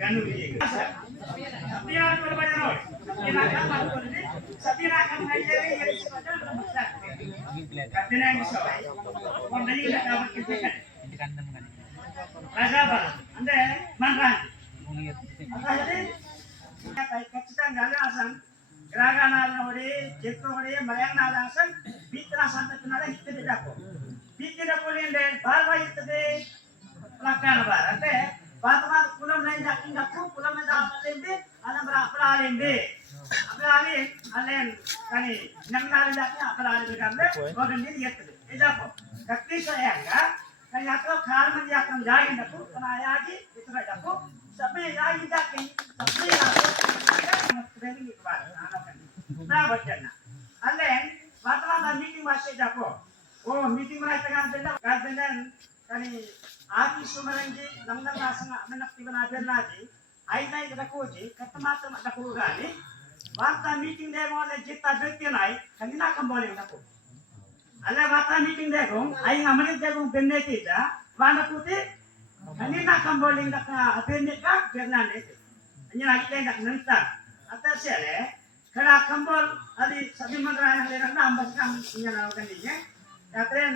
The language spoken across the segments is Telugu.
Ganu ini. Satya kalau banyak orang, Satya nakam aku ini, Satya nakam aja yang sebenarnya belum besar. Katanya yang besar, orang dari nakam kita kan. Raja apa? Anda mantan. Apa jadi? Kita nggak ada asal. Gerakan nalar hori, jepto hori, mayang nalar asal. Bitra sampai kenal kita tidak kok. Bitra boleh deh, baru itu deh. Lakukan apa? Anda Baat pulang lain jakin dapur, pulang mendapat lende, alam berapa lende, apa lagi, alen, kani, nanggal jakin apa lagi berkambe, bagian ini lihat tu, ejap, kakti saya enggak, kani aku khar menjakin jakin dapur, kena lagi, itu ada dapur, sampai lagi jakin, sampai lagi, training itu baru, anak kan, berapa jana, alen, baat meeting masih dapur, oh meeting mana tengah jana, kerjaan kani आदि सुमरंजी नंदन नासंग अमनक्ति बना बेरनाजी आइना इधर कोजी कतमात मत कोगानी वार्ता मीटिंग दे मोने जिता व्यक्ति नाई कनिना कंबोले नको अल्ले वार्ता मीटिंग दे गो आई अमने दे गो बेन्ने कीजा वाना पुती कनिना कंबोले नका अपेने का बेरनाने अन्य आगे नक नंता अतसेले खरा कंबोल आदि सभी मंत्रालय हले रंगा अंबस काम इन्या नाव कनिजे यात्रेन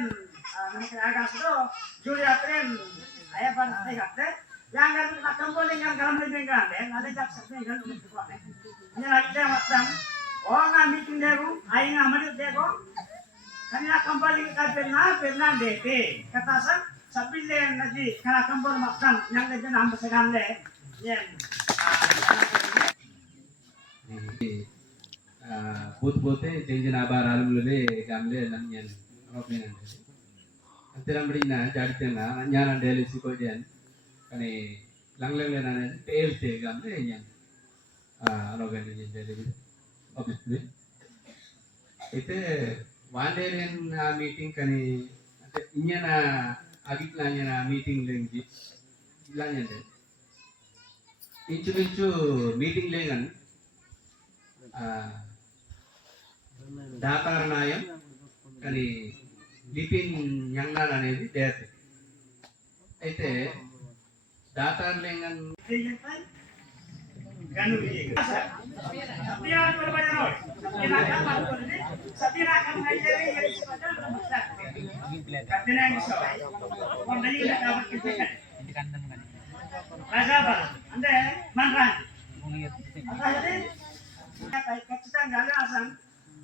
namanya agak sudah juri atren ayah pada tega teh yang kan nak kembali yang dalam lebih kan deh ada jak sesuatu yang lebih kuat deh ini lagi deh macam orang meeting deh bu ayah ngambil deh bu kan nak kembali ke pernah deh kata saya sebilen lagi kalau kembali macam yang lebih nampak segan deh ya put-putnya jangan abar alam lule gamle namanya apa yang Antiram berinya jadi tengah nyana daily psikologian, kani lang-lang na PLC gamle yan, organisasi daily obviously. Itu one day na meeting kani, inya na agit na niya na meeting lagi, ilan yan deh. Incu meeting lengan, data nayam, kani లిపిన్ యంగ్నాన్ అనేది డేట్ అయితే దాతార్ Lingan Ganu ini. Satya kalau banyak orang, Satya nakam aku ini, Satya nakam aja yang sebenarnya belum besar. Katanya yang besar, orang dari nakam kita kan. Raja apa? Anda mantan. Apa jadi? Kita nggak ada asal.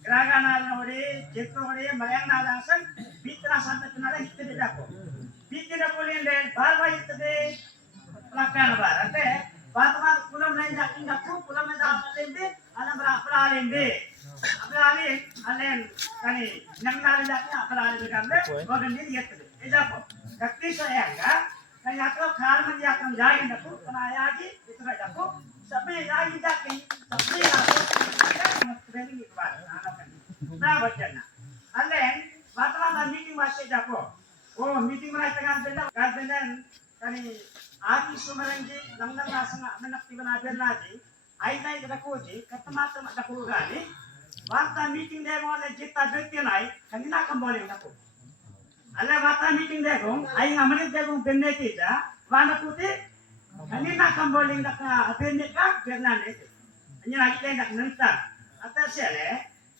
Gerakan nalar hori, jepto hori, mayang nalar asal, bitra sampai kenal kita tidak kok. Bitra boleh deh, baru itu deh. Lakukan apa? Anda baat pulang lain jakin dapur, pulang mendapat lende, alam berapa lende, apa lagi, alen, kani, nanggal jakin apa lagi berkambe, bagian ini lihat tu, ejap, kakti saya enggak, kani aku khar menjakin jakin dapur, kena lagi, itu ada dapur, sampai lagi jakin, sampai lagi, training itu baru, anak kan, berapa jana, alen, baat meeting masih dapur, oh meeting mana tengah jana, kerjaan kani आदि सुमरंजी नंदन नासंग अमनक्ति बना बेरनाजी आइना इधर कोजी कतमात मत कोगानी वार्ता मीटिंग दे मोने जिता व्यक्ति नाई कनिना कंबोले नको अल्ले वार्ता मीटिंग दे गो आई अमने दे गो बेन्ने कीजा वाना पुती कनिना कंबोले नका अपेने का बेरनाने अन्य आगे दे नक नंता अतसेले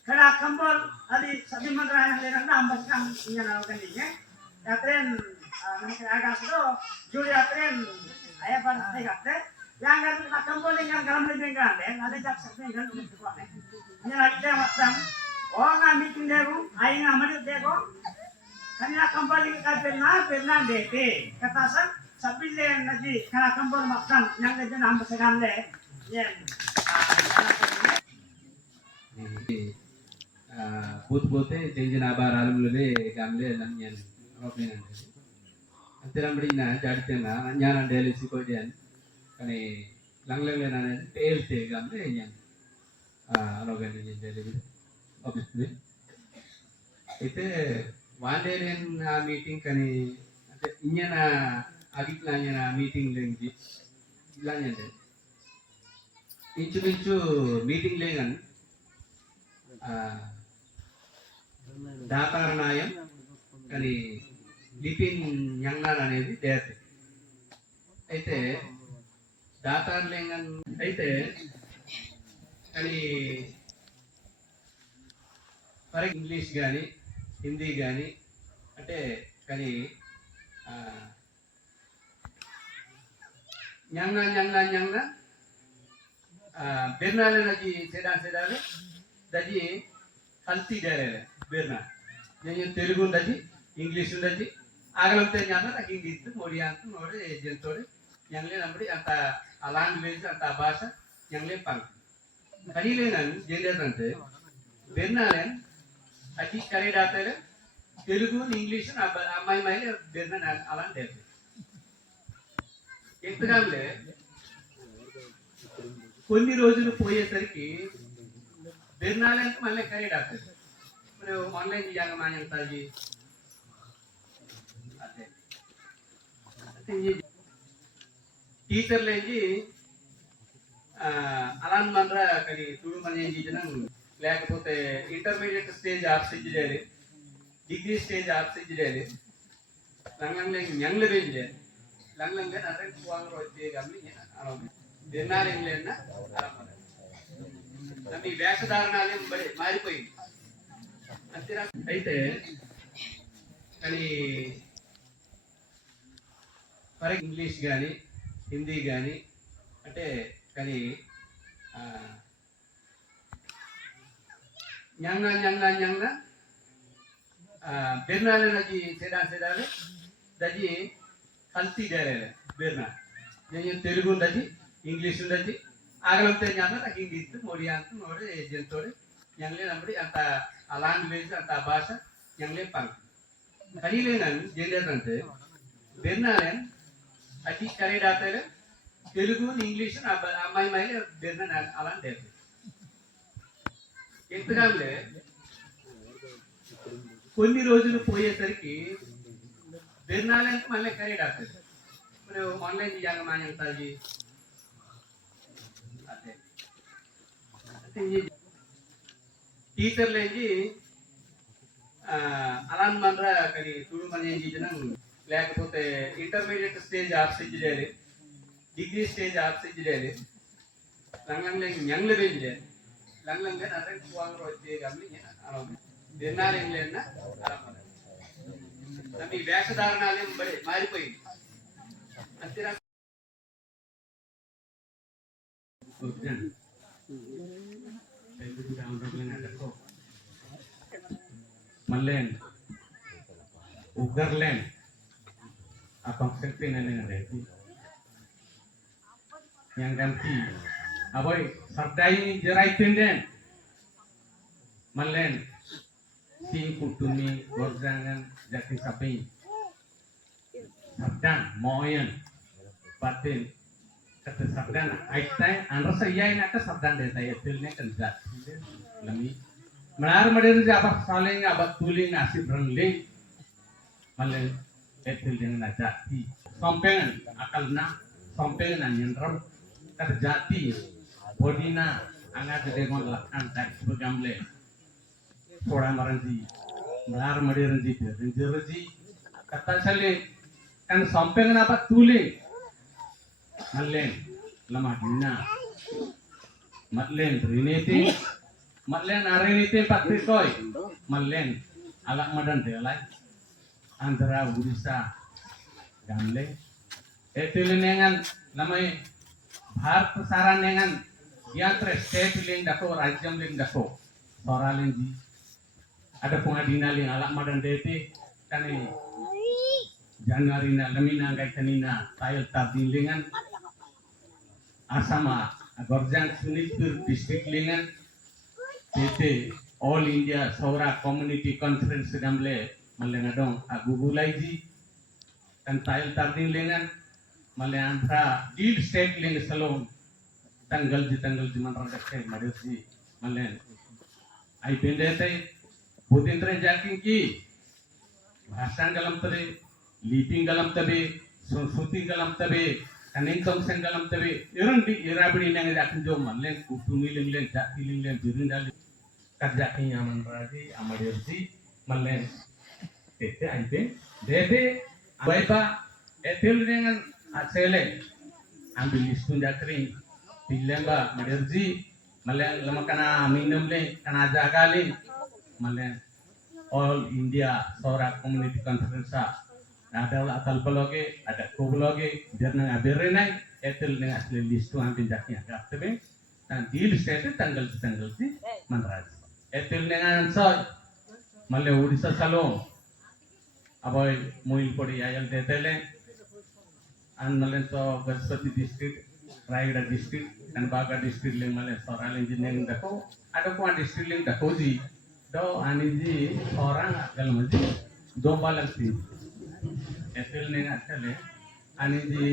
खरा कंबोल आदि सभी मंत्रालय हले रंगा अंबस काम इन्या नाव कनिजे यात्रेन namanya agak sudah juri atren ayah pada tega teh yang kan nak kembali yang dalam lebih kan deh ada jak sesuatu yang lebih kuat deh ini lagi deh macam orang meeting deh bu ayah ngambil deh bu kan nak kembali ke pernah deh kata saya sebilen lagi kalau kembali macam yang lebih nampak segan deh ya put-putnya jangan abar alam lule gamle namanya apa yang Antiram berinya jadi tengah nyana daily psikologian, kani lang-lang na PLC gamle yan, organisasi daily obviously. Itu one day na meeting kani inya na agit na niya na meeting lagi, ilan yan deh. Incu meeting lengan, datar nayam, kani లిపిన్ యంగ్నాన్ అనేది డేట్ అయితే దాతార్లింగం అయితే కానీ మరి ఇంగ్లీష్ కానీ హిందీ కానీ అంటే కానీ ஞாங்க ஞாங்க ஞாங்க बेरनाले नजी सेदा सेदाले दजी हल्ती डेरे बेरना ये तेलुगु दजी इंग्लिश दजी आगलंते ஞாங்க हिंदी मोरिया नोरे जेंतोरे यांगले नंबरी अंत आ लैंग्वेज अंत आ भाषा यांगले पंग कनीलेनन जेंदेंते बेरनाले अजी करे दातेले तेलुगु इंग्लिश अम्माई माइले बेरना अलान डेरे ఎంతగానే కొన్ని రోజులు పోయేసరికి బెర్నాలంటే మళ్ళీ కరెక్ట్ అవుతుంది ఇప్పుడు ఆన్లైన్ చేయాలి మానేంతాది అదే టీచర్లు ఏంటి అలాన్ మండ్రా కడి చూడు మన ఏం చేయడం లేకపోతే ఇంటర్మీడియట్ స్టేజ్ ఆప్షన్ చేయాలి డిగ్రీ స్టేజ్ ఆప్షన్ చేయాలి లంగంలో యంగ్లు చేయాలి లంగంగా అదే కువాంగ్ వచ్చే గమ్మి దినాలు ఏం లేదన్నా మీ వేషధారణాలు మారిపోయింది అంతేనా అయితే కానీ మరి ఇంగ్లీష్ కానీ హిందీ కానీ అంటే కానీ ஞாங்க ஞாங்க ஞாங்க बेरनाले नजी सेदा सेदाले दजी हल्ती डेरे बेरना ये तेलुगु दजी इंग्लिश दजी आगलंते ஞாங்க हिंदी मोरिया नोरे जेंतोरे यांगले नंबरी अंत आ लैंग्वेज अंत आ भाषा यांगले पंग कनीलेनन जेंदेंते बेरनाले अजी करे दातेले तेलुगु इंग्लिश अम्माई माइले बेरना अलान डेरे ఎంతగానే కొన్ని రోజులు పోయేసరికి బెర్నాలంటే మళ్ళీ కరెక్ట్ అవుతుంది ఇప్పుడు ఆన్లైన్ చేయాలి మానేంతాది అదే టీచర్లు ఏంటి అలాన్ మండ్రా కడి చూడు మన ఏం చేయడం లేకపోతే ఇంటర్మీడియట్ స్టేజ్ ఆప్షన్ చేయాలి డిగ్రీ స్టేజ్ ఆప్షన్ చేయాలి లంగంలో యంగ్లు చేయాలి లంగంగా అదే కువాంగ్ వచ్చే గమ్మి దినాలు ఏం లేదన్నా మీ వేషధారణాలు మారిపోయింది అంతేనా Malen, Ugarland, abang sekte nene ngerti, yang ganti, aboy sardai jerai tinden, Malen, sing kutumi gorjangan jati sapi, sardan moyen, batin, kata sardan, aitai, andra saya ini kata sardan deta ya filnya kerja, lami. Menar medir jabat saling abat tuling asib rengling malah etil dengan jati sompengan akalna sompengan nyendram terjati bodina angat dengan lakan tak bergamble soda maranji menar medir renji kata sale kan sompengan abat tuling malah lemah dina matlen rineti Malen hari ini patri koi, malen alak madan delai, antara Odisha, gamle, itu lengan namai Bharat saran lengan, yantre state leng dako, rajam leng dako, sora lengji, ada pengadina leng alak madan dete, kani Januari na lamina gai kanina, tayal tabdi lengan, Asama, Gorjang Sunitpur district lengan. Itu All India Saura Community Conference gamle malengadong agugulai kan tail tarding lengan malengantra deed state leng salong tanggal di manra dekhe madesi malen ai pendete budindre jaking ki bhasan galam tabe leaping galam tabe sanskruti galam tabe kaning tongsen galam tabe iran di irabidi nang jakin jo malen kutumi leng jati leng birindal kerja nyaman berarti amadirsi malen itu aja dede baiklah etil dengan Acele ambil listun jakring pilemba maderji male lamakana minumle kana jagalin male all India Sora Community Conference ada lah atal baloge ada ko baloge biar nang abere nai etel nang asli listu ambil jaknya tebe dan di list itu tanggal si manraj etel nang so male Odisha salong aboy muil podi ayal detele an malen to Gaspati district, Raigada district, dan Baga district leng malen soral engineering dako, ada ko district leng dako ji, do ani ji orang agal maji domba langti, etil neng atale, ani ji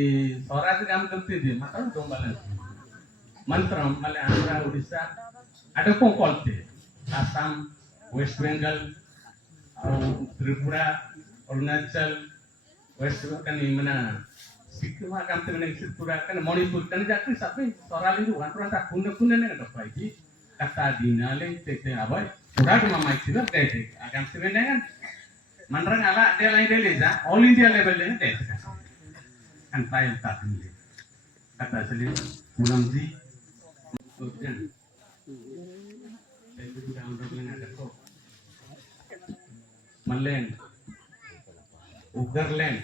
soral gam langti ji, mata domba langti, mantram malen Andhra Odisha, ada ko kolte, Assam, West Bengal, Tripura, Arunachal, West kan mana Sikkim agam temen Tripura kan Manipur kan jakri sapi soral itu kan orang tak kunde neng dapat lagi kata dinaleng tete abai sudah cuma mai sih deh agam temen kan manrang ala dia lain dia leza all India level deh kan tayo tak ini kata sini mulamji urjan saya juga untuk ada kok Malen Ugarland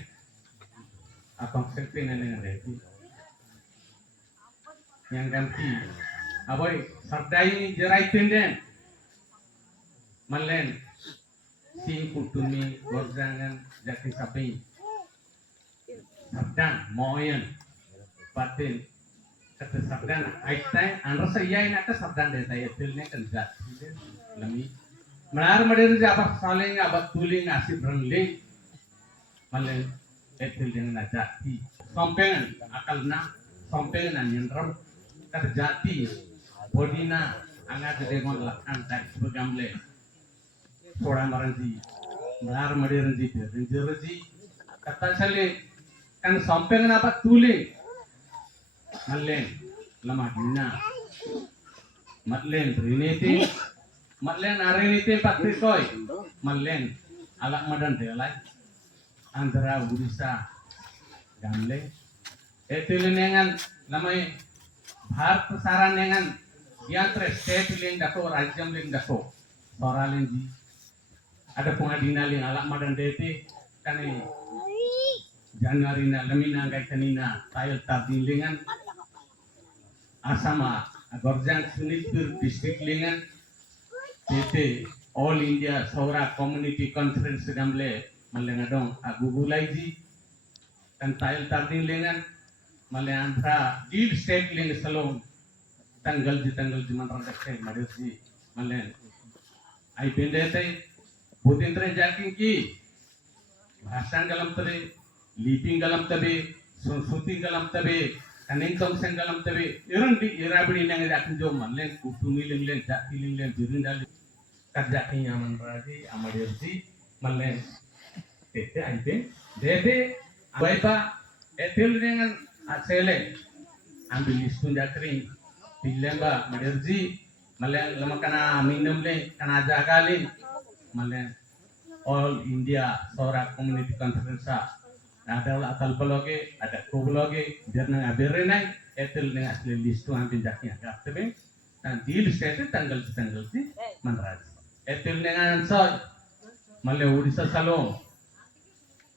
apa sekte nene reti yang ganti aboy sardai jerai tenden malen sing kutumi gorjangan jati sapi sabdan moyen patin kata sabdan aitai andra sayai nak sabdan deta etilne kanjat lami menar madir jabak saling abak tuling asib rangling malen etil dengan jati sompengan akalna sompengan nyendram terjati bodina anga dengan lakan dari bergamle soran maranji melar madiranji renjerji kata sale kan sompengan apa tuling malen lama dina matlen rinete matlen arenete patrikoy malen alak madan delai Andhra Odisha gamle etil nengan namai Bharat saran nengan yantre state leng dako rajyam leng dako soraling ji ada pengadina leng alak madan dete kane Januari na lamina gai kanina tayo tabdin lengan Asama Gorjang Sunitpur district lengan tete All India Saura Community Conference gamle malengadong agugulay ji kan tayo tabdin lengan male Andhra deep state leng salong tanggal ji manrang dakhe madir ji malen ai pendete budintre jaking ki bhasan galam tabe lipi galam tabe संस्कृति galam tabe kaning somsen galam tabe iron di irabdi nang jaking jo malen kutumi leng jati leng birindal kadjaki aman raji amadir ji malen tete aipe dede abaipa etil dengan acele ambil listun jakring pilemba maderji malen lamakana minumle kana jagalin malen all India Sora Community Conference ada lah atal baloge ada ko baloge biar nang abere nai etil dengan asli listu ambil jaknya tebe dan di list itu tanggal si manraj etil dengan so male Odisha salong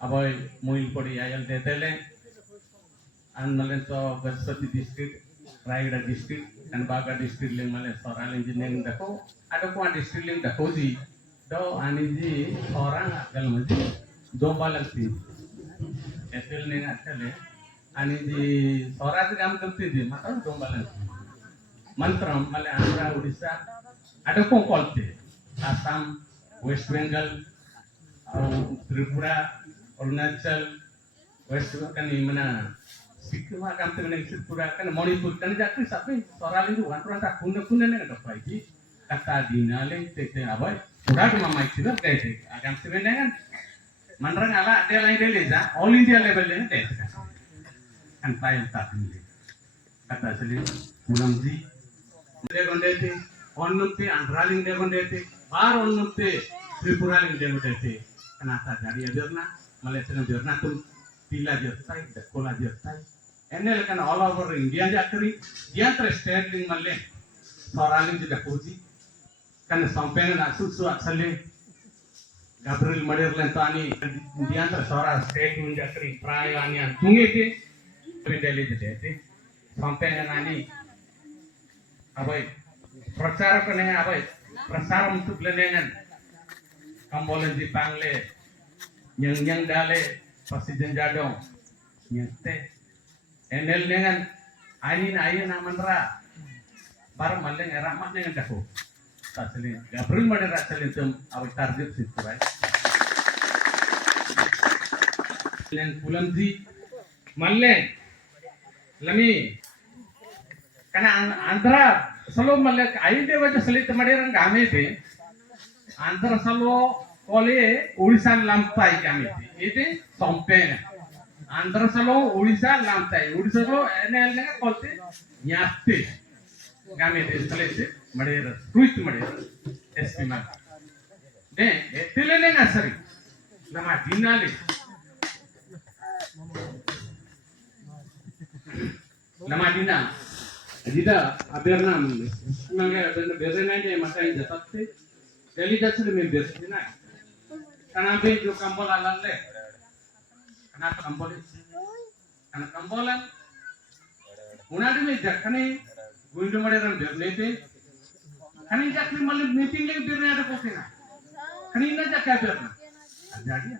aboy muil podi ayal detele an malen to Gaspati district Raigada district dan Baga district leng malen soral engineering dako ada ko district leng dako ji do ani ji orang agal maji domba langti etil neng atale ani ji soral gam gamti ji mata domba langti mantram male Andhra Odisha ada ko kolte Assam West Bengal Tripura Arunachal West kan mana Sikkim agam temen Tripura kan Manipur kan jakri sapi soral itu kan orang tak kunde neng dapat lagi kata dinaleng tete abai sudah cuma mai sih deh agam temen kan manrang ala dia lain dia leza all India level deh kan tayo tak ini kata sini mulamji dia gondete onnumte Andhra ling dia gondete bar onnumte Tripura ling dia gondete kenapa jadi adirna Malaysia birna tum pila dirtai da kola dirtai enel kan all over India jakri diantre state ling malle soraling da puji kan sampai na susu asale Gabriel Madirlen tani diantre sora state ling jakri prayo ani tungete pendeli de sampai nani abai प्रचार करने हैं अब प्रसार untuk lengan kambolan di pangle yang dale presiden jadong nyete enel dengan ayin amanra bar maleng eramat dengan dako tasli gabril madera tasli tum abai target situ bai len pulamji maleng lami karena andra selalu malek ayu dewa je selit maderan kami itu antara selalu oleh Udisan lampai kami itu sampai antara selalu Udisan lampai Udisa selalu enel dengan kolte nyate kami itu selit maderan fruit maderan estimar deh itu leleng asari nama dinali nama dina Jida aberna mangga aberna berena de matai jatatte deli dasle me bersina kana be jo kambol alalle kana kambolan unadi me jakane guindu maderan bernete kani jakni mal meeting le berna ada kokena kani na jakka berna jadi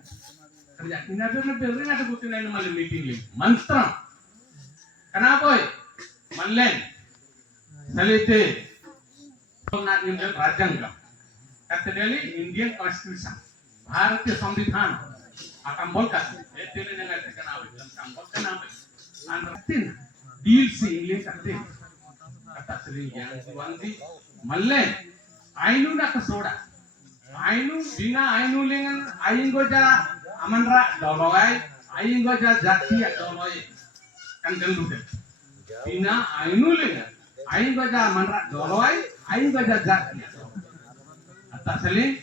kani jakni na berna ada kokena mal meeting le mantra kenapa manlen salite not Indian Rajanga actually Indian Constitution Bharatiya Samvidhan akan bolkat itu dengan kenapa akan bolkan apa anratin deal si English katin kata sering yang wangi mallen ainu nak soda ainu bina ainu lengan aing goja amanra doloi aing goja jati doloi kan dulu bina ainu lengan aing baca manra doloi aing baca jati atas seli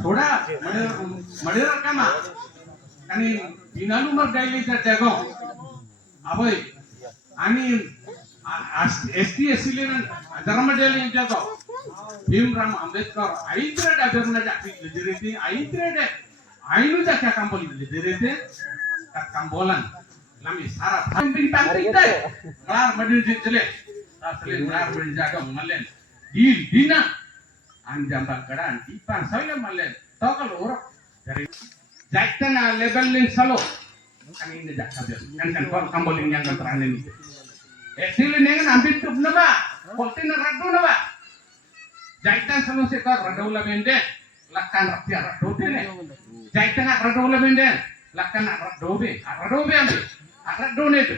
thoda madera kama kani bina lu mar daily jago abai ani ST lengan dharma daily jago Bhimram Ambedkar aing trade aberna jati direte aing trade ainu jaka kampoli direte kat kambolan lami sara pambing pambing dai mar madir jele asli mar berjaga malen dil dina anjam bakara antipan saya malen to kalau orang dari jaitana level link salo kan ini jakka kan kamboling yang terang ini sili nengan ambit tuh naba koltina radu naba jaitan salo sekar radula bende lakkan rakyat radote ne jaitana radula bende lakkan radobe ambil radone itu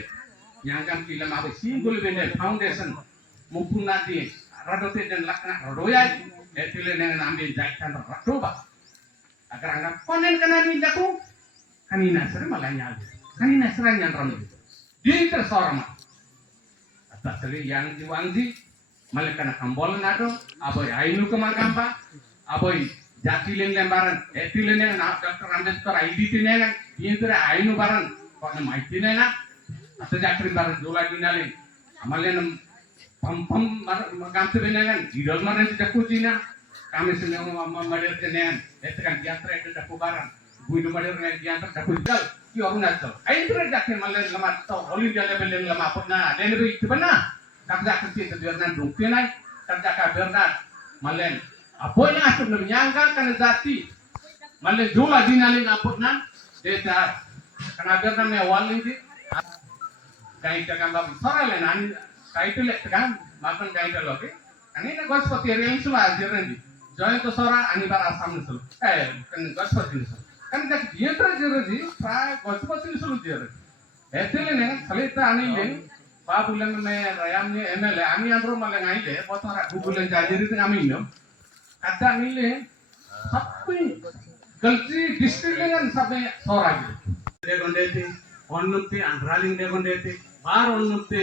yang kan film apa singgul bende foundation mumpun nanti radote dan lakna radoyai itu dengan ambil jaitan radoba agar anggap konen kena dindaku kanina sering malanya kanina sering yang ramai dia tersorong atas sering yang diwangi malekana kambolan ado aboy ainu kemagamba aboy jati lembaran itu dengan Dr. Ambedkar ID tinengan dia ainu baran kok maiti nena atau jakri baran dola dinalin amalnya pam ganti benengan idol maran tidak kucina kami senang madir tenengan itu kan diantar itu dak baran buidu madir dengan diantar dak kucal ki Arunachal ain tidak jakri malan lama to oli dia level lama putna den itu benar tak jakri itu biarna dungkenai tak jakka berna malen apoy yang asuk nyangka kan jati malen dola dinalin aputna deta karena berna me walling di kai jaga babi sorale nan kai tu lek kan makan kai tu loke ani na gospati reng sula jerendi joy to sora ani bar asam sul kan gospati sul kan jak dia tra jerendi pra gospati sul jerendi etele ne salita ani len babulan me rayam ne MLA ani andro male ngai le botora gugulen jajeri te ami no kata ni le sappi galti district lengan sabe sora de gondete onnutte andraling de gondete bar onnutte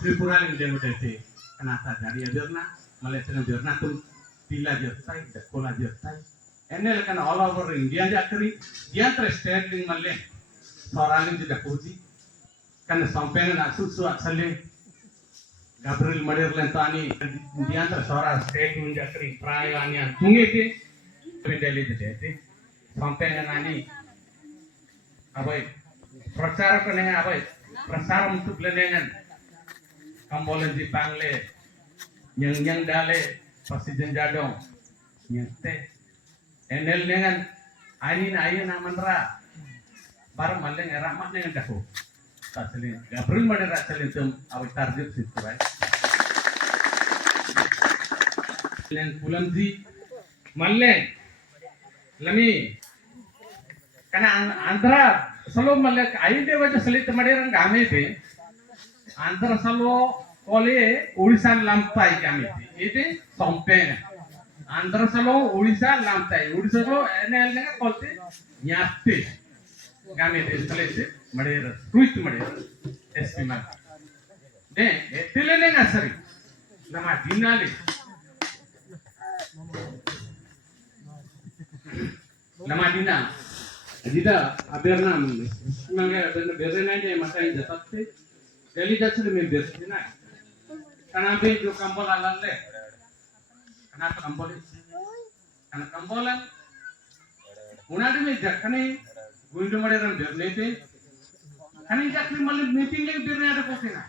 tripuraling de gondete kenapa jadi ajarna Malaysia ajarna tu pila jertai da kola jertai enel kan all over India jakri dia state ling malle soraling di dapuji kan sampai na susu asli Gabriel Madir lentani di antara sora state industry praya ani tungi ti pendeli de sampai nani abai प्रचार करने हैं अब प्रसार untuk lenengan kambolen di pangle yang dale presiden jadong nyete enel dengan ainin ayin amanra bar maleng era mak dengan daku tasli Gabriel madera tasli tum abai target situ ay len pulang di maleng lami karena andra selalu melihat air dia wajah selit kemarin kami itu antara selalu oleh Udisan lampai kami itu sampai antara selalu Udisan lampai Udisan lo enel dengan kolte nyati kami itu selit kemarin kuit kemarin estimasi deh itu lengan asari nama dinali nama dina Jida aberna mende. Mangga aberna berena je matai jatatte. Deli dasar me bersina. Kana be jo kambol alalle. Kana kambol. Kana kambolan. Unadi me jakane guindu maderan bernete. Kani jakni malle meeting le berna ada kokena.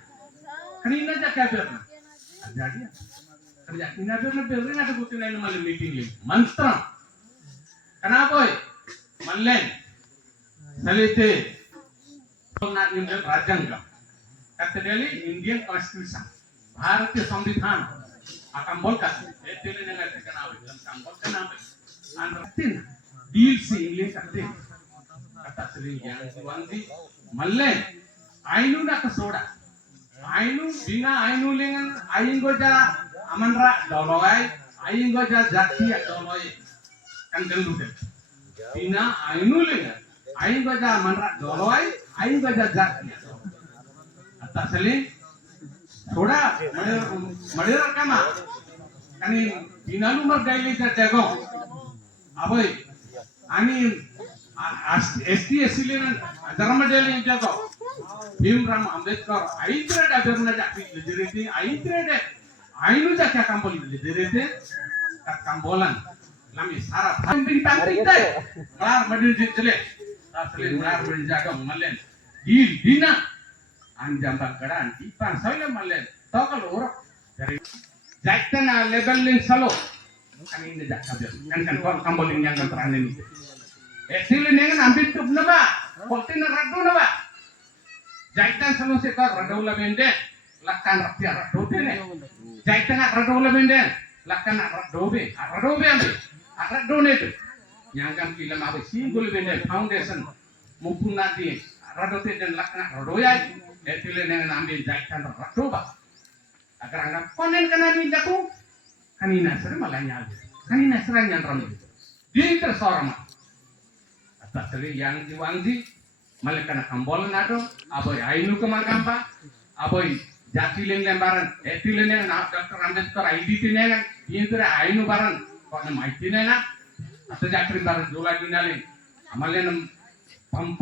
Kani na jakka berna. Jadi. Kani jakni na berna ada kokena le malle meeting le. Mantra. Kana boy. Mallen Salite not Indian Rajanga. Categorically Indian Constitution. Bharatiya Samvidhan. Akambol kasi. Etele nenga tekanawe. Akambol kenawe. Anratin. Deal si English atin. Kata sering yang wangi. Mallen. Ainu na kasoda. Ainu bina ainu lengan. Ainu goja amanra doloi. Ainu goja jati doloi. Kan gendut. Bina ainu lengan. Aing baca manra doloi, aing baca jat. Atas seli, thoda madera kama. Kani binalu mar gaili jago. Aboy, ani ST lengan dharma deli jago. Bhimram Ambedkar aing trade aberna jakti lejiriti aing trade ainu jakya kampoli lejiriti kat kambolan. Lami sarap hampir tangkit deh. Kelar madir jelek. Asli benar berjaga malen. Dil dina anjam bangkaran ipan saya malen. Tahu kalau orang dari jaitan level link salo. Kan ini jakka biar. Kan kamboling yang terane ini. Sili nengen ambil tuh naba. Koltin rado naba. Jaitan salo sekar rado la bende. Lakan rakyat rado ne. Jaitan rado la bende. Lakan rado be. Rado be ambil. Rado ne tu. Nyangkam film apa sih gol benda foundation mumpun nanti radote dan lakna radoyai etile dengan ambil jaitan radoba agar anda konen kena mindaku kanina sering malanya kanina sering yang ramai dia tersorong atas seri yang diwangi malekana kambol nado aboy ainu kemagampa aboy jati lembaran etile dengan Dr. Ambedkar ID tinengan dia itu ainu baran kok nama ID nena atau jakri baru dua dinalin, amalnya pam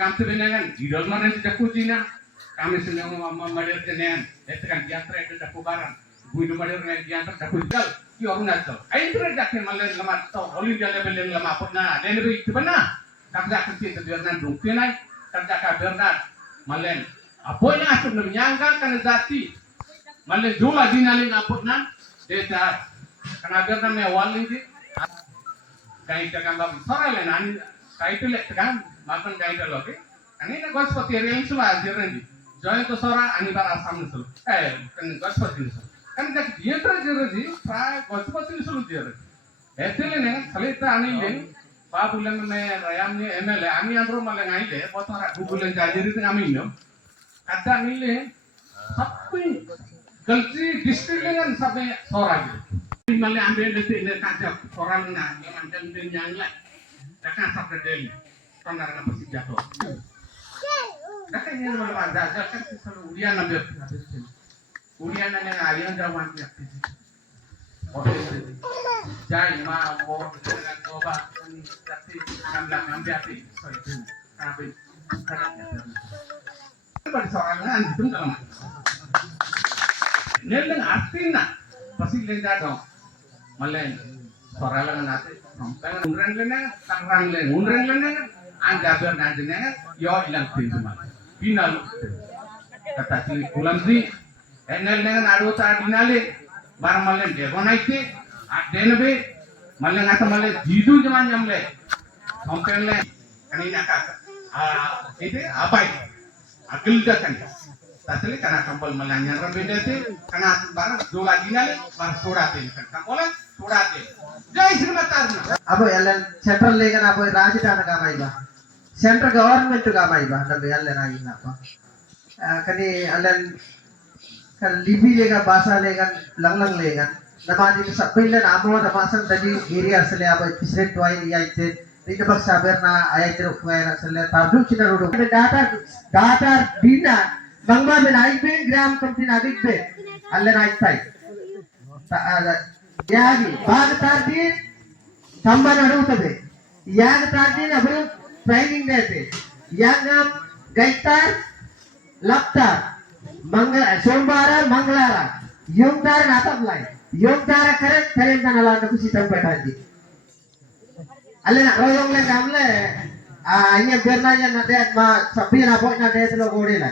ganti dengan idol mana tidak kucina, kami senang madir dengan, itu kan diantar itu dapat barang, buidu madir dengan diantar dapat jual, orang nato, ayo itu jakri malah lemah tau, oleh dia level yang lemah pun nah, dia lebih itu benar, tak jakri itu biarnan dungkinai, tak jakri biarnan, malah, apa yang asal menyangka kan jati, malah jual dinalin apa nah, dia karena biarnan mewal ini. Kain tekan babi sore le nani kain tu le tekan makan kain tu loke. Ani na gospati area itu lah jerenji. Join tu sora ani bar asam nusul. Kan gospati nusul. Kan dak dia tu jerenji. Pra gospati nusul jerenji. Itu le nengan salita ani le. Babu le me rayam ni MLA ani andro malang ani le. Potara Google le jajiri tu kami no. Kata ani le. Sapi galti district le kan sapi sora je. Malah ambil detik ini kacau orang nak mantan yang lain, takkan sampai Delhi, tanah apa sih jatuh. Takkan ini malah ada, kan selalu ulian ambil, ulian yang ayam jauhan dia. Jai mau dengan coba, tapi ambil sorry, tapi persoalan itu dalam nilai artinya pasti lenda dong malah soalan nanti sampai unrang lena anda bernadanya yo ilang pinjaman final kata si kulam si enel dengan adu tak dinale barang malah dia konaiti ada nabe malah ngata malah jidu zaman nyamle sampai le kan ini akak itu apa itu akil dah kan tasli karena kampal melanyar berbeda tu karena barang dua dinale barang surate kan kampal surate jai Sri Matarna अब एलन सेंट्रल लेकर आप राजधानी का माइबा सेंट्रल गवर्नमेंट का माइबा नबे एलन आई ना पा कनी एलन kan libi लेगा bahasa लेगा लंगलंग लेगा नमाजी के सब पहले नामों नमासन तजी गिरी असले आप पिछले टॉय लिया इतने ini bak sabar na ayat itu kuaya asal tahu cina rudu. Data dina bangba menaik be gram company naik be, alle naik tay. Yagi bag tardin tambah naru tabe. Yag tardin abru training dete. Yagam gaitar laptar mangga sombara manglara. Yungdar natap lain. Yungdar keren keren tanah naku sistem petani. Alle nak royong le gamle anya bernanya na det ma sabi na boy na det lo gode la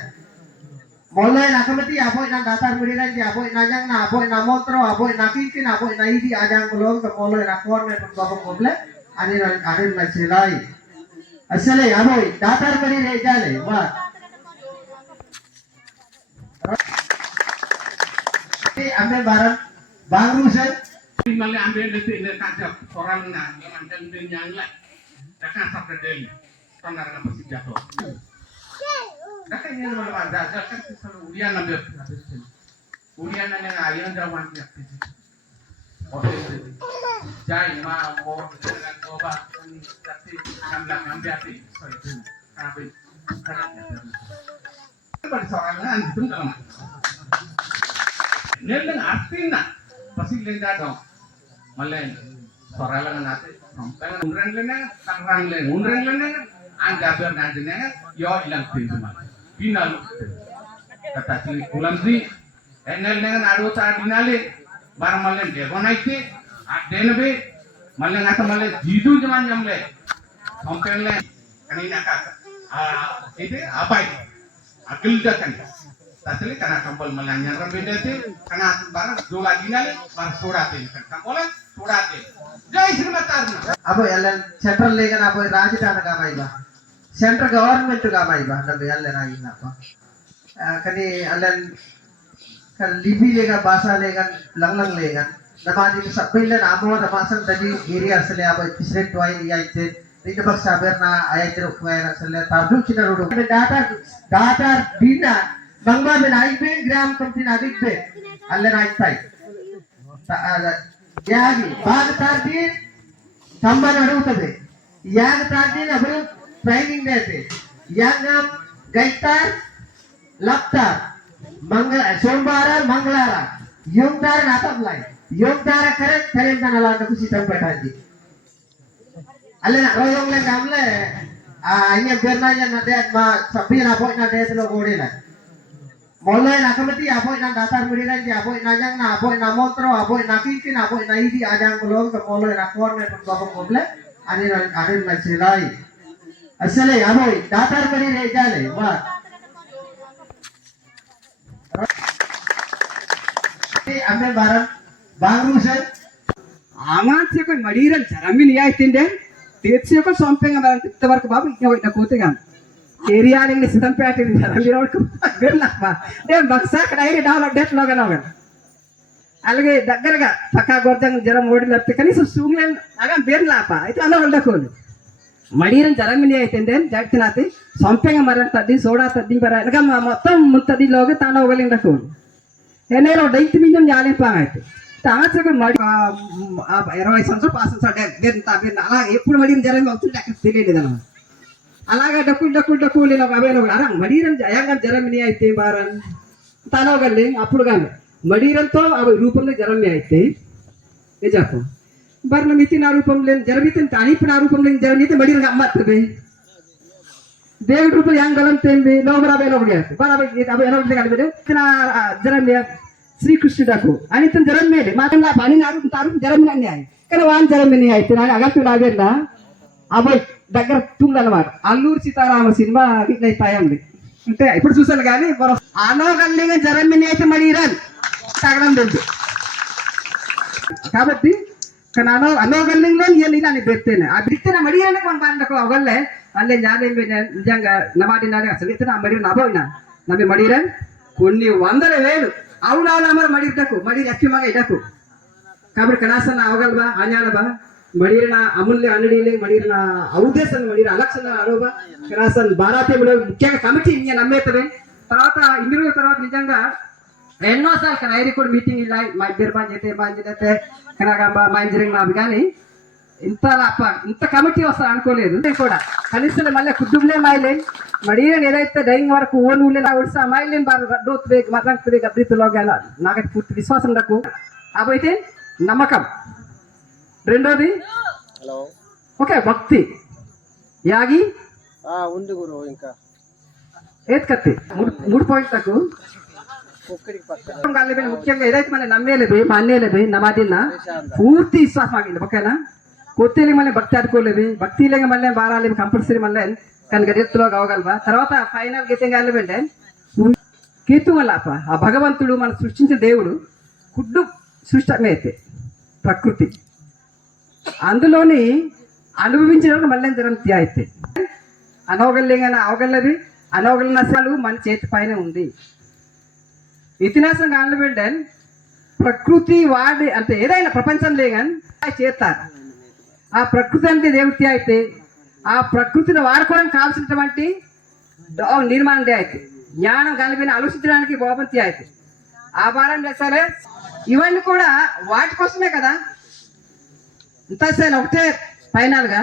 molai na kamati aboy na datar muriran di aboy na jang na aboy na montro aboy na kinkin aboy na idi ajang belum ke molai na kon me babam goble ani na silai asale aboy datar muri re jale wa ame baran bangru se malah ambil detik ini kajak orang nak mandan benyang lah, dah kan sampai Delhi, tanah apa sih jatuh. Dah kan ini malah ada, dah kan selalu Urian ambil, Urian yang ayam jauhan dia. Oke, jai mau dengan obat ini tapi ambil hati, so itu kenapa? Persoalan itu dalam nilai artinya pasti lenda dong. Malah soalan nanti sampai unrang lena anda bernadanya yo ilang pinjaman final kata si kulam si enel dengan adu tak dinale barang malah dia konaiti ada nabe malah ngata malah jidu zaman nyamle sampai le kan ini akak itu apa itu akil dah kan tasli karena kampal melanyar berbeda tu karena barang dua dinale barang surate kan kampal surate jai Sri Matarna अब एलन सेंट्रल लेकर आप राजधानी का माइबा सेंट्रल गवर्नमेंट का माइबा नबे एलन आई ना पा कनी एलन kan libi लेगा bahasa लेगा लंगलंग लेगा नमाजी के सब पहले नामों नमासन तजी गिरी असले आप पिछले टॉय लिया इतने ini bak sabar na ayat itu kuaya asal tahu cina rudu. Data dina bangba menaik be gram company naik be, alle naik tay. Yagi bag tardin tambah naru tabe. Yag tardin abru training dete. Yagam gaitar laptar mangga sombara manglara. Yungdar natap lain. Yungdar keren keren tanah naku sistem petani. Alle nak royong le gamle anya bernanya na det ma sabi na boy na det lo gode la molai na kamati aboy na datar muriran di aboy na jang na aboy na montro aboy na kinkin aboy na idi ajang belum ke molai na kon me babam goble ani na silai asale aboy datar muri re jale wa ame baran bangru se amat se koi madiran jaramin ya itinde తీర్చి ఒక సొంతంగా మనం ఇంతవరకు బాబు ఇంకా కూతుగా ఏరియాని సిద్ధంపేట నేను బక్సాక్ డైరీ డెవలప్ డేట్లో కనవగా అలాగే దగ్గరగా పక్కా గొర్జంగా జ్వరం ఓడి లేకపోతే కనీసం సూంగ్లేని అగా బేర్లాప అయితే అలా ఉండకూడదు మడిరం జరమిని అయితే జడ్తినాతి సొంతంగా మరణ తద్ది సోడా తద్ది బర అనగా మొత్తం ముంతదిలోకి తాను ఒకలిండకూడదు నేను డైట్ మీద జాలేపాగైతే తాచకు మడి 20 సంవత్సరాలు పాస్ అలా ఎప్పుడు మడిరం జరం అవుతుంది అక్కడ తెలియలేదు అన్నమాట అలాగా డక్కులు ఇలా బాబాయ్ అరా మడిరం జయంగా జరమిని అయితే బారన్ తనోగల్లి అప్పుడు కానీ మడిరంతో రూపంలో జరమి అయితే ఏ చెప్పు బర్ణ మితి నా రూపంలో జరమితే అనిపిన రూపంలో జరమితే మడిరంగా అమ్మత్తది David Rupa yang galam tembe lo barabe lo gya barabe abe eno de galbe tina jaram ya Sri Krishna daku ani tan jaram mele matam la pani naru taru jaram nani ai kana wan jaram ni ai tina aga tu lagerna abai దగ్గర తుంగలమాట అల్లూరి సీతారామ సినిమా ఇట్లా తయండి అంటే ఇప్పుడు చూసాను కానీ అనోగల్లిగా జరమిని అయితే మడిరన్ తగడం తెలుసు కాబట్టి కానీ అనోగల్లింగ్లో ఇలా పెడితేనే ఆ బిత్తన మడిరని మన పండకు అవగల్లే అల్లే జ్ఞానం నిజంగా నమాటినాడే అసలు ఇతను మడి నభోయినా నమ్మి మడిరన్ కొన్ని వందల వేలు అవునాలు అమరు మడిటకు మడి లక్ష్యమగా ఇటకు కాబట్టి కనాసన అవగలబా అన్యాలబా మడిరిన అమూల్య అన్నడీలే మడిరిన ఔదేశం మడిరిన అలక్షణ అరోబా కనాసన్ భారతీయులు ముఖ్యంగా కమిటీ నేను నమ్మేతవే తర్వాత ఇన్ని రోజుల తర్వాత నిజంగా ఎన్నోసార్లు కానీ ఐరి కూడా మీటింగ్ ఇలా మా ఇద్దరు బాధ్యత కనకంబ మా ఇంజనీరింగ్ మాది కానీ ఇంత కమిటీ వస్తా అనుకోలేదు కూడా కనీసం మళ్ళీ కుటుంబలే మాయలే మడిరిన ఏదైతే డైయింగ్ వరకు ఓన్ ఊళ్ళే ఉడిసా మాయలేని బాగా డోత్ బేగ్ మరణకు బేగ్ అభివృద్ధిలో నాకైతే పూర్తి విశ్వాసం నాకు అబైతే నమ్మకం రెండోది ఓకే భక్తి యాగి ఉంది గురు ఇంకా ఏది కత్తి మూడు పాయింట్లకు ముఖ్యంగా ఏదైతే మన నమ్మేలేదు మాన్యలేదు నమాదిన్న పూర్తి విశ్వాసం ఆగింది ఓకేనా కొత్తేలి మళ్ళీ భక్తి ఆడుకోలేదు భక్తి లేక మళ్ళీ బారాలి కంపల్సరీ మళ్ళీ కానీ గడియత్తులో కావగలవా తర్వాత ఫైనల్ గీతం కాలేబంటే కీర్తు వల్ల ఆ భగవంతుడు మనం సృష్టించిన దేవుడు కుడ్డు సృష్టమే అయితే ప్రకృతి అందులోని అనుభవించడానికి మళ్ళీ జరంతి అయితే అనవగల్లేగానే అవగల్లది అనవగలిగిన అసలు మన చేతి పైన ఉంది ఇతిహాసం కానివ్వండి ప్రకృతి వాడి అంటే ఏదైనా ప్రపంచంలో కానీ చేస్తారు ఆ ప్రకృతి అంటే దేవుడి అయితే ఆ ప్రకృతిని వాడుకోవడానికి కావాల్సినటువంటి నిర్మాణం అయితే జ్ఞానం కలిపిన ఆలోచించడానికి బాబంతి అయితే ఆ భారం సరే ఇవన్నీ కూడా వాటి కోసమే కదా ఇంతసేపు ఒకటే ఫైనల్గా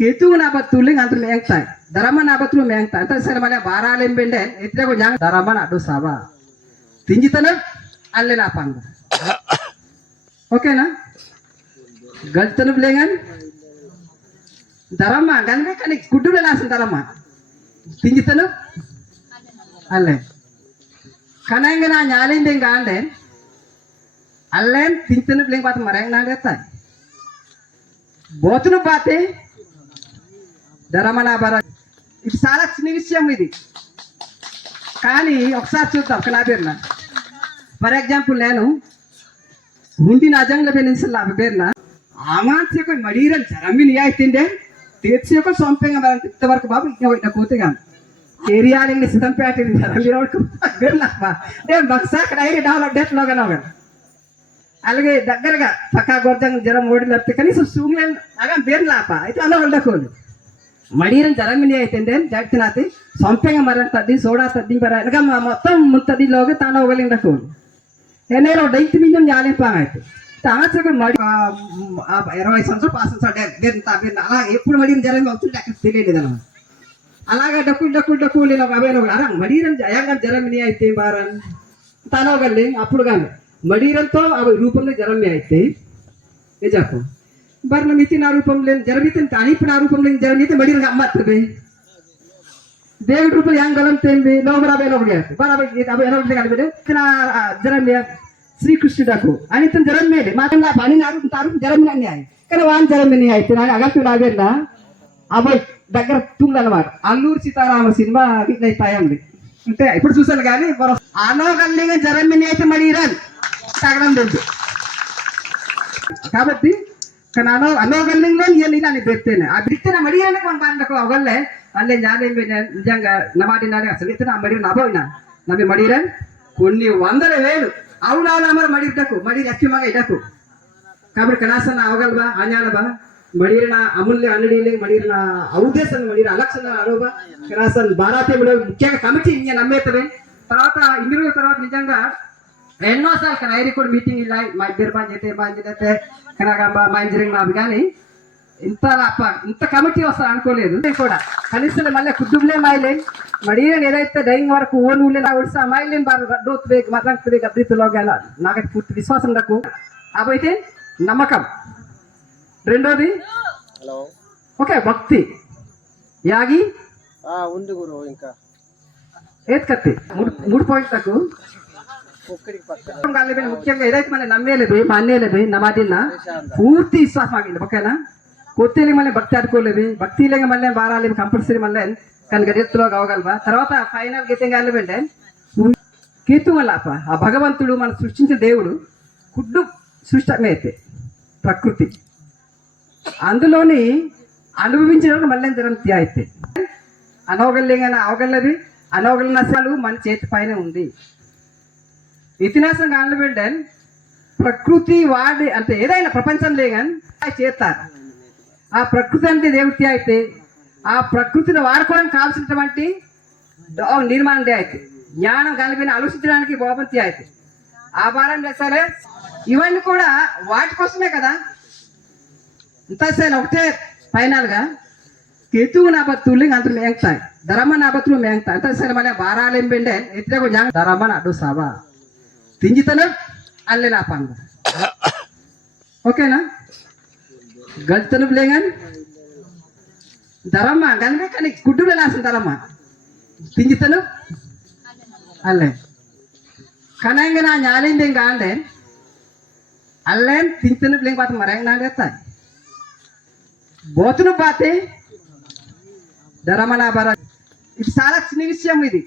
కేతువు నాబత్తులు అంత మేంగుతాయి ధరమ్మ నాబత్తులు మేంగుతాయి అంతసేపు మళ్ళీ వారాలు ఏం పెండే ఎత్తుగా జాంగ ధరమ్మ అడ్డు సాబా తింజితనం అల్లే నా పంగ ఓకేనా గల్తను లేగాని ధరమ్మ గనివే కానీ గుడ్డులో రాసిన ధరమ్మ తింజితను అల్లే కనంగా నా ஞாலிందే కాండే అల్లేం తింజితను లేక పాత మరంగా నాగేస్తాయి బోతును పాతే ధరమణ బర ఇది చాలా చిన్న విషయం ఇది కానీ ఒకసారి చూద్దాం ఒక నా పేరున ఫర్ ఎగ్జాంపుల్ నేను ಹುಂಡಿನ ಅಜಂಗ್ಲ ಬೆನಿಸಲ್ಲ ಬೇರ್ನ ಆಮಾಂತ್ಯಕ ಮಡೀರಲ್ ಜರಮಿನಿ ಆಯ್ತಿಂಡೆ ತೀರ್ಚಿಯಕ ಸೊಂಪೆಂಗ ಬರಂತ ಇತ್ತವರ್ಕ ಬಾಬು ಈಗ ಕೂತಿಗ ಏರಿಯಾಲಿಂಗ್ ಸಿದಂಪೇಟ ಜರಮಿರೋಡ್ಕ ಬೇರ್ಲಪ್ಪ ದೇ ಬಕ್ಸಾಕ ಡೈರಿ డెవలప్ డెట్ లోగనోగన్ అలాగే దగ్గరగా పక్కా గొర్జంగ్ జరం ఓడి లేకపోతే కనీసం సూమ్లేన్ అగా ಬೇರ್ಲಾಪ అయితే అలా ఉండకోలు మడీరన్ జరమిని అయితే జాగ్తినాతి సొంపెంగా మరంతది సోడా తద్ది బర అనగా మొత్తం ముంతది లోగ తాన ಹೋಗಲಿಂಡಕೋಲು ಏನೇನೋ ಡೈತ್ ಮಿಂಜನ್ ಜಾಲಿಂಪ ಆಯ್ತು తాచక మడి 20 సంవత్సరాలు పాస్ సంవత్సరాలు అలా ఎప్పుడు మడిన జరం అవుతుంటే అక్కడ తెలియలేదు అన్నమాట అలాగా డక్కులు ఇలా అరా మడీరన్ అయంగా జరమిని అయితే బారన్ తానోగల్లి అప్పుడు కానీ మడీరంతో అవి రూపంలో జరమి అయితే నిజాకు బర్న మితి నా రూపంలో జరమితే అనిపు నా రూపంలో జరమితే మడీరంగా అమ్మత్తది దేవుడి రూపం yang galam tembe lo barabe lo gya barabe abe eno de galbe tina jaram ya Sri Krishna daku ani tan jaram mele matam la pani naru taru jaram nani ai kana wan jaram ni ai tina aga tu lagerna abai దగ్గర తుంగలమాట అల్లూరి సీతారామ సినిమా ఇట్లా తయండి అంటే ఇప్పుడు చూసాను కానీ అనోగల్లిగా జరమిని అయితే మడిరన్ తగడం తెలుసు కాబట్టి కానీ అనోగల్లింగ్లో ఇలా పెడితేనే ఆ బిత్తన మడిరని మన పండకు అవగల్లే అల్లే జ్ఞానం నిజంగా నమాటినాడే అసలు ఇతను మడి నభోయినా నమ్మి మడిరన్ కొన్ని వందల వేలు అవునాలు అమరు మడిటకు మడి లక్ష్యమగా ఇటకు కాబట్టి కనాసన అవగలబా అన్యాలబా మడిరిన అమూల్య అన్నడీలే మడిరిన ఔదేశం మడిరిన అలక్షణ అరోబా కనాసన్ భారతీయులు ముఖ్యంగా కమిటీ నేను నమ్మేతవే తర్వాత ఇన్ని రోజుల తర్వాత నిజంగా ఎన్నోసార్లు కానీ ఐరి కూడా మీటింగ్ ఇలా మా ఇద్దరు బాధ్యత కనకంబ మా ఇంజనీరింగ్ మాది కానీ ఇంత కమిటీ వస్తా అనుకోలేదు కూడా కనీసం మళ్ళీ కుటుంబలే మాయలే మడిరిన ఏదైతే డైయింగ్ వరకు ఓన్ ఊళ్ళే ఉడిసా మాయలేని బాగా డోత్ బేగ్ మరణకు బేగ్ అభివృద్ధిలో నాకైతే పూర్తి విశ్వాసం నాకు అబైతే నమ్మకం రెండోది ఓకే భక్తి యాగి ఉంది గురు ఇంకా ఏది కత్తి మూడు పాయింట్లకు ఒక్కడికి పక్క ముఖ్యంగా ఏదైతే మన నమ్మేలేదు మా అన్నేలేదు నమాదిన్న పూర్తి విశ్వాసం ఆగింది ఓకేనా కొత్తేలి మళ్ళీ భక్తి ఆడుకోలేదు భక్తి లేక మళ్ళీ వారాలి కంపల్సరీ మళ్ళీ కానీ గడియత్తులో కావగలవా తర్వాత ఫైనల్ గీతం కాలేవంటే కీర్తు వల్ల ఆ భగవంతుడు మనం సృష్టించిన దేవుడు కుడ్డు సృష్టమే అయితే ప్రకృతి అందులోని అనుభవించడానికి మళ్ళీ జరంతి అయితే అనవగల్లేగానే అవగలది అనవగల నష్టాలు మన చేతి పైన ఉంది ఇతిహాసం కానివ్వండి ప్రకృతి వాడి అంటే ఏదైనా ప్రపంచంలో కానీ చేస్తారు ఆ ప్రకృతి అంటే దేవుడి అయితే ఆ ప్రకృతిని వాడుకోవడానికి కావాల్సినటువంటి నిర్మాణం అయితే జ్ఞానం కలిపిన ఆలోచించడానికి భోగంతి అయితే ఆ భారం సరే ఇవన్నీ కూడా వాటి కోసమే కదా ఇంత సరే ఒకటే ఫైనల్గా కేతువు నాబత్తులు అంత మేంగుతాయి ధరమ్మ నాబత్తులు మేంగుతాయి అంత సరే మన భారాలు ఏం పిండే ఎత్తుగా ధరమ్మ అడ్డు సాబా తింజితను అల్లే నా పండు ఓకేనా గల్తను లేగాని ధరమ్మ కనుక కానీ గుడ్డులో రాసిన ధరమ్మ తింజితను ಅಲ್ಲೇ ಕನಂಗ ನಾ ஞாலிಂದ ಹಿಂಗ ಅಂಡೆ ಅಲ್ಲೇನ್ ತಿಂತನು ಬ್ಲಿಂಗ್ ಬಾತ್ ಮರಂಗ ನಾಡೇತ బోతును బాతే ధరమన బర ఇది చాలా చిన్న విషయం ఇది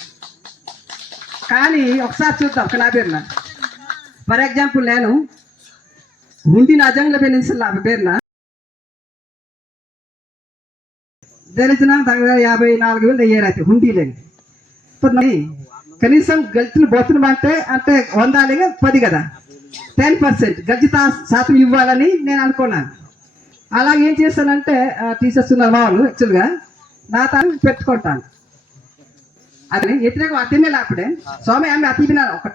కానీ ఒకసారి చూద్దాం ఒక నా పేరున ఫర్ ఎగ్జాంపుల్ నేను హుండి నాజంగ్ల పెనిన్సులా పేరున తెలిసిన దగ్గర 54,000 అయ్యారైతే హుండీ లేని కనీసం గల్తులు బోతులు అంటే 100 లేక 10 కదా 10% గజ్జిత శాతం ఇవ్వాలని నేను అనుకున్నాను అలాగే ఏం చేస్తానంటే తీసేస్తున్నారు మా వాళ్ళు యాక్చువల్గా నా తాను పెట్టుకుంటాను అది ఎత్తుగా అతినే లేకపోతే స్వామి ఆమె అతిపిన ఒక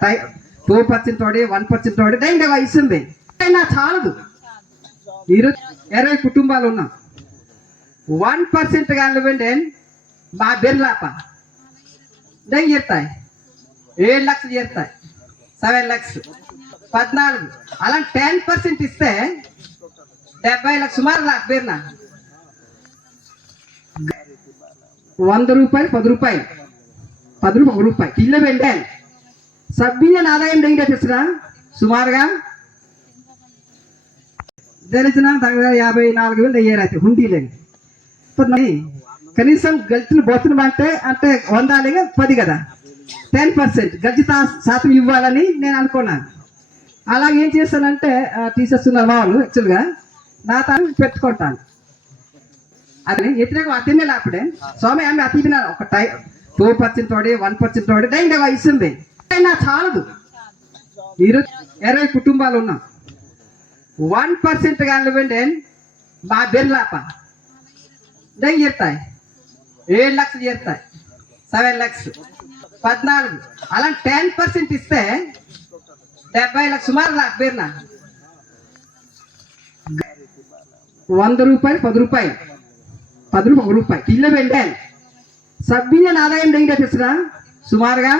2% తోడి 1% తోడి దైంగా ఇస్తుంది అయినా చాలదు ఈరోజు 20 కుటుంబాలు ఉన్నాం 1% కానివ్వండి మా బెర్లాప దైంగ ఇస్తాయి 7 లక్షలు చేస్తాయి 7 లక్షలు 14 అలా 10% ఇస్తే 70 లక్షలు సుమారు నాకు పేరున 100 రూపాయలు 10 రూపాయలు 10 రూపాయలు 1 రూపాయి ఇల్లు వెంటాను సభ్యుల ఆదాయం దగ్గర తెచ్చిన సుమారుగా తెలిసిన దగ్గర 54,000 అయ్యారైతే హుండీ లేని కనీసం గల్తులు బోతులు అంటే 100 లేక 10 కదా 10% గజ్జిత శాతం ఇవ్వాలని నేను అనుకున్నాను అలాగే ఏం చేస్తానంటే తీసేస్తున్నారు మా వాళ్ళు యాక్చువల్గా నా తాను పెట్టుకుంటాను అది ఎత్తుగా అతినే లేకపోతే స్వామి ఆమె అతిపిన ఒక 2% తోడి 1% తోడి దైంగా ఇస్తుంది అయినా చాలదు ఈరోజు 20 కుటుంబాలు ఉన్నాం 1% కానివ్వండి మా బెర్లాప దైంగ ఇస్తాయి 7 లక్షలు చేస్తాయి 7 లక్షలు 14 అలా 10% ఇస్తే 70 లక్షలు సుమారు నాకు పేరున 100 రూపాయలు 10 రూపాయలు 10 రూపాయలు 1 రూపాయి ఇల్లు వెంటాను సభ్యుల ఆదాయం దగ్గర తెచ్చిన సుమారుగా